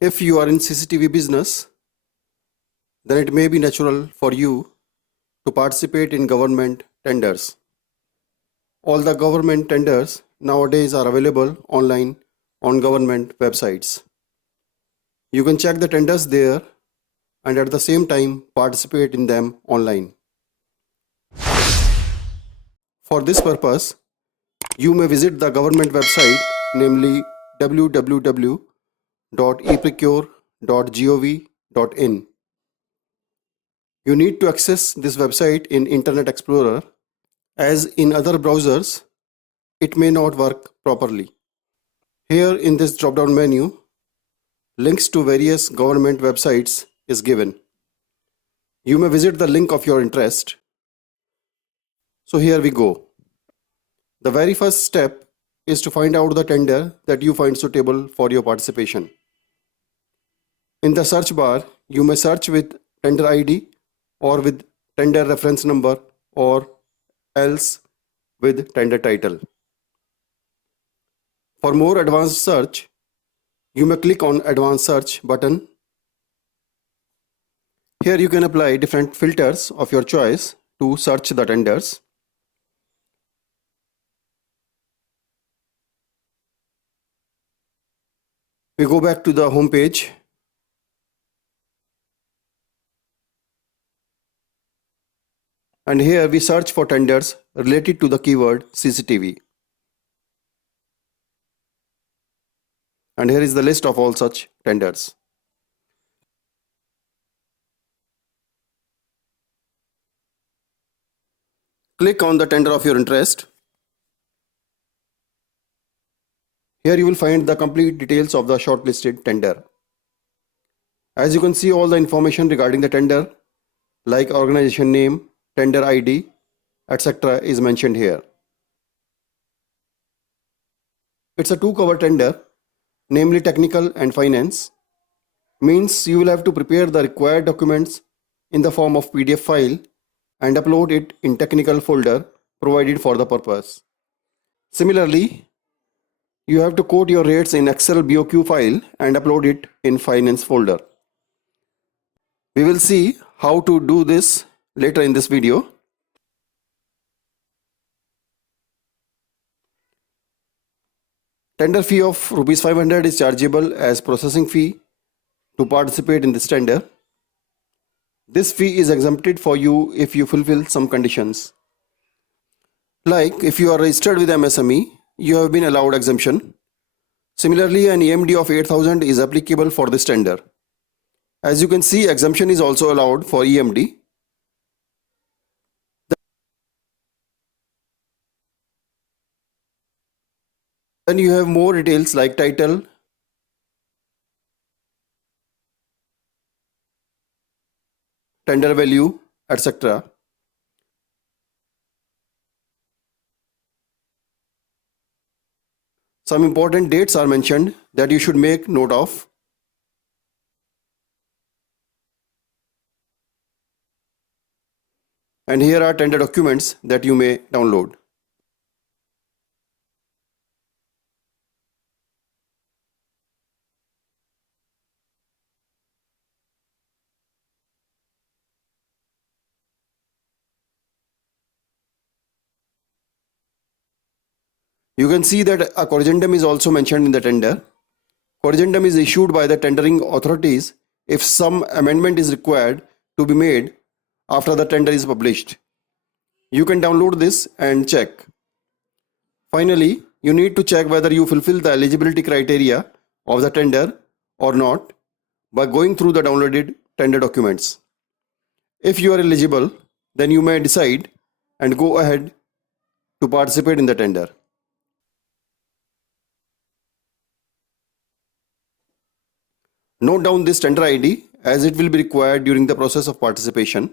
If you are in CCTV business, then it may be natural for you to participate in government tenders. All the government tenders nowadays are available online on government websites. You can check the tenders there and at the same time participate in them online. For this purpose, you may visit the government website, namely www.eprocure.gov.in. You need to access this website in Internet Explorer, as in other browsers, it may not work properly. Here in this drop-down menu, links to various government websites is given. You may visit the link of your interest. So here we go. The very first step is to find out the tender that you find suitable for your participation. In the search bar, you may search with tender ID or with tender reference number or else with tender title. For more advanced search, you may click on Advanced Search button. Here you can apply different filters of your choice to search the tenders. We go back to the home page. And here we search for tenders related to the keyword CCTV. And here is the list of all such tenders. Click on the tender of your interest. Here you will find the complete details of the shortlisted tender. As you can see, all the information regarding the tender, like organization name, tender ID, etc. is mentioned here. It's a two-cover tender, namely technical and finance. Means you will have to prepare the required documents in the form of PDF file and upload it in technical folder provided for the purpose. Similarly, you have to code your rates in Excel BOQ file and upload it in finance folder. We will see how to do this later in this video. Tender fee of ₹500 is chargeable as processing fee to participate in this tender. This fee is exempted for you if you fulfill some conditions. Like if you are registered with MSME, you have been allowed exemption. Similarly, an EMD of 8,000 is applicable for this tender. As you can see, exemption is also allowed for EMD. Then you have more details like title, tender value, etc. Some important dates are mentioned that you should make note of. And here are tender documents that you may download. You can see that a corrigendum is also mentioned in the tender. Corrigendum is issued by the tendering authorities if some amendment is required to be made after the tender is published. You can download this and check. Finally, you need to check whether you fulfill the eligibility criteria of the tender or not by going through the downloaded tender documents. If you are eligible, then you may decide and go ahead to participate in the tender. Note down this tender ID as it will be required during the process of participation.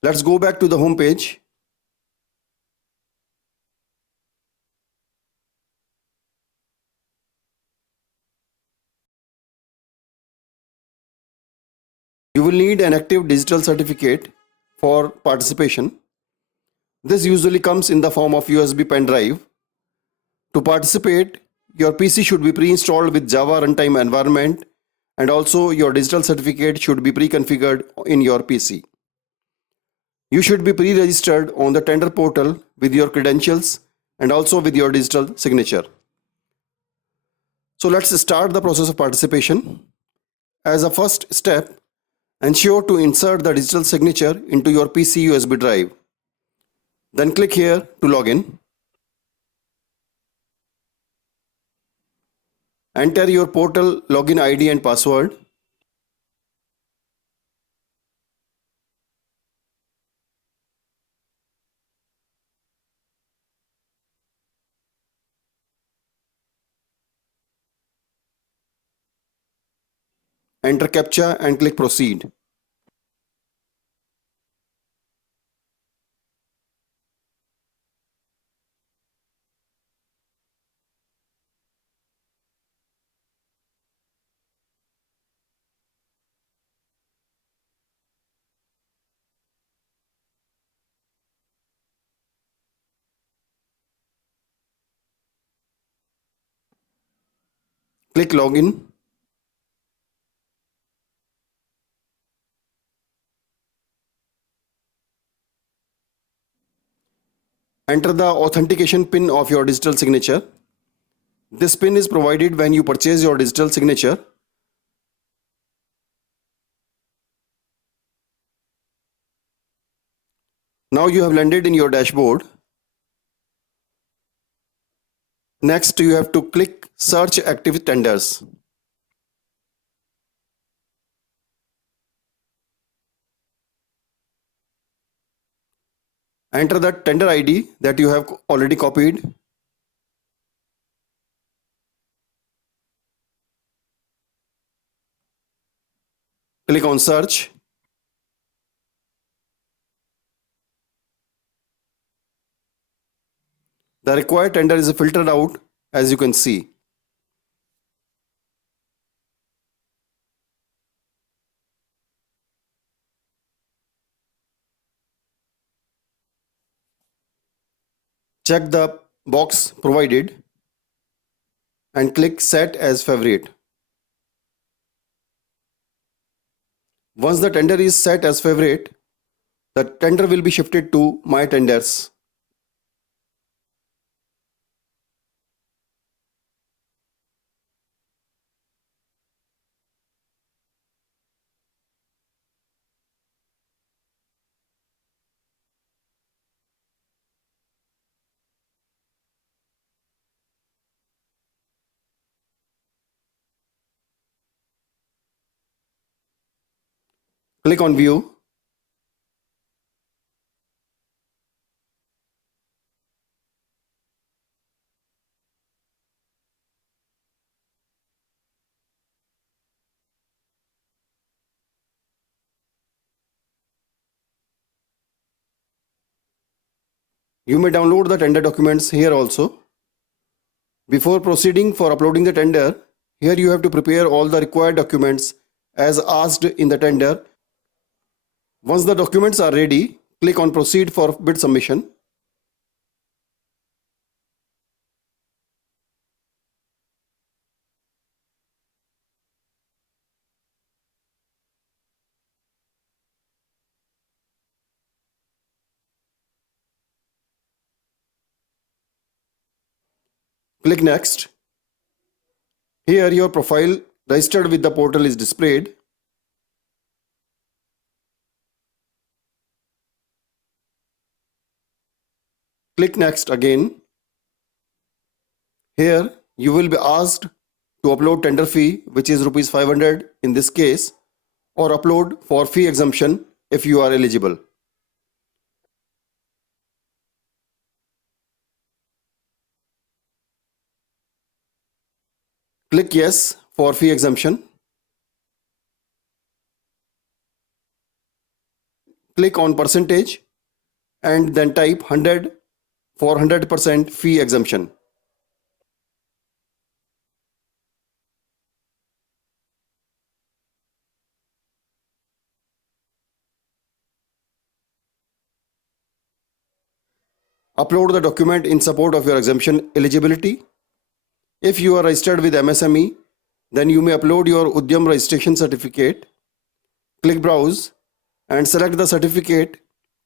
Let's go back to the home page. You will need an active digital certificate for participation. This usually comes in the form of USB pen drive. To participate, your PC should be pre-installed with Java runtime environment, and also your digital certificate should be pre-configured in your PC. You should be pre-registered on the tender portal with your credentials and also with your digital signature. So let's start the process of participation. As a first step, ensure to insert the digital signature into your PC USB drive. Then click here to log in. Enter your portal login ID and password. Enter CAPTCHA and click proceed. Click login. Enter the authentication PIN of your digital signature. This PIN is provided when you purchase your digital signature. Now you have landed in your dashboard. Next, you have to click Search Active Tenders. Enter the tender ID that you have already copied. Click on Search. The required tender is filtered out, as you can see. Check the box provided and click Set as Favorite. Once the tender is set as favorite, the tender will be shifted to My Tenders. Click on View. You may download the tender documents here also. Before proceeding for uploading the tender, here you have to prepare all the required documents as asked in the tender. Once the documents are ready, click on Proceed for bid submission. Click Next. Here your profile registered with the portal is displayed. Click Next again. Here you will be asked to upload tender fee, which is rupees 500 in this case, or upload for fee exemption if you are eligible. Click Yes for fee exemption. Click on percentage and then type 100 for 100% fee exemption. Upload the document in support of your exemption eligibility. If you are registered with MSME, then you may upload your Udyam registration certificate. Click Browse and select the certificate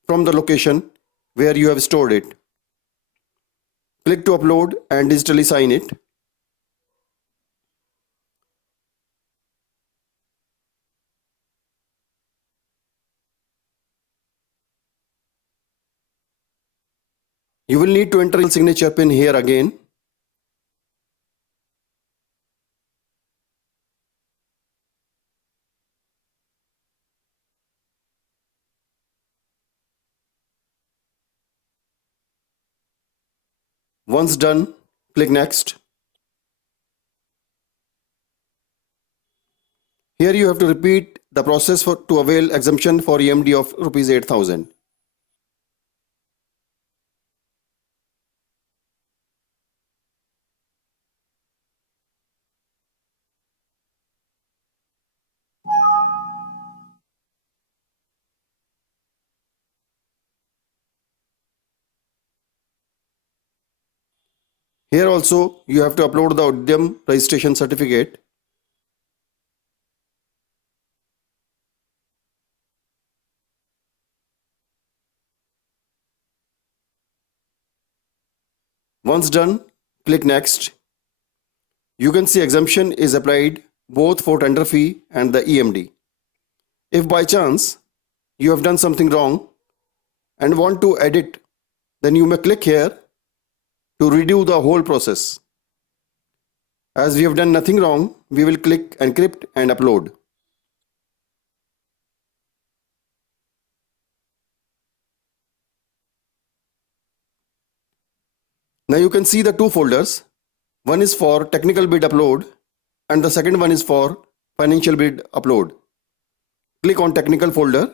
from the location where you have stored it. Click to upload and digitally sign it. You will need to enter your signature pin here again. Once done, click Next. Here you have to repeat the process to avail exemption for EMD of Rs 8,000. Here also you have to upload the Udyam registration certificate. Once done, click Next. You can see exemption is applied both for tender fee and the EMD. If by chance you have done something wrong and want to edit, then you may click here to redo the whole process. As we have done nothing wrong, we will click Encrypt and Upload. Now you can see the two folders. One is for technical bid upload and the second one is for financial bid upload. Click on technical folder.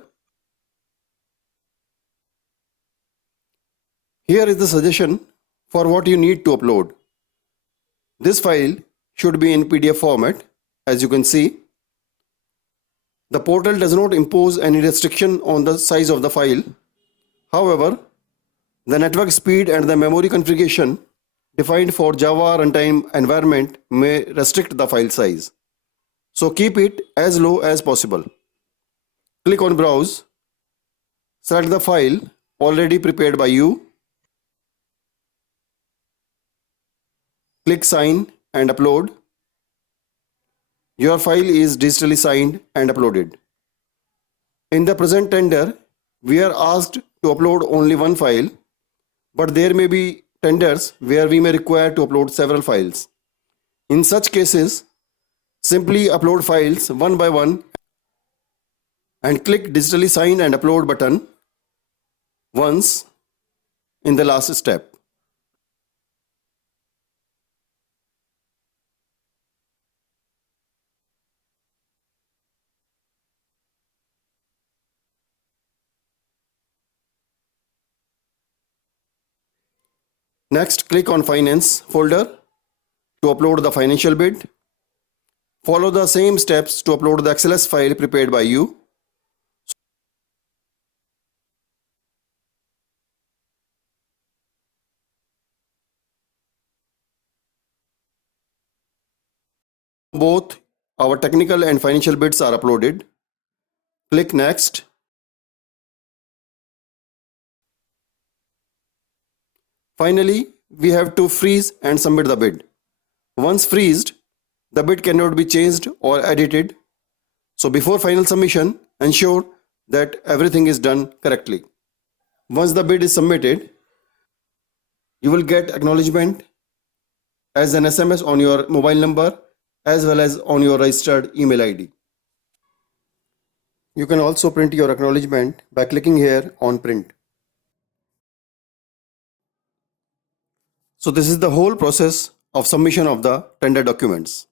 Here is the suggestion for what you need to upload. This file should be in PDF format. As you can see, the portal does not impose any restriction on the size of the file. However, the network speed and the memory configuration defined for Java runtime environment may restrict the file size. So keep it as low as possible. Click on Browse. Select the file already prepared by you. Click Sign and Upload. Your file is digitally signed and uploaded. In the present tender, we are asked to upload only one file, but there may be tenders where we may require to upload several files. In such cases, simply upload files one by one and click Digitally Sign and Upload button once in the last step. Next, click on Finance folder to upload the financial bid. Follow the same steps to upload the XLS file prepared by you. Both our technical and financial bids are uploaded. Click Next. Finally, we have to freeze and submit the bid. Once freezed, the bid cannot be changed or edited. So before final submission, ensure that everything is done correctly. Once the bid is submitted, you will get acknowledgement as an SMS on your mobile number as well as on your registered email ID. You can also print your acknowledgement by clicking here on Print. So this is the whole process of submission of the tender documents.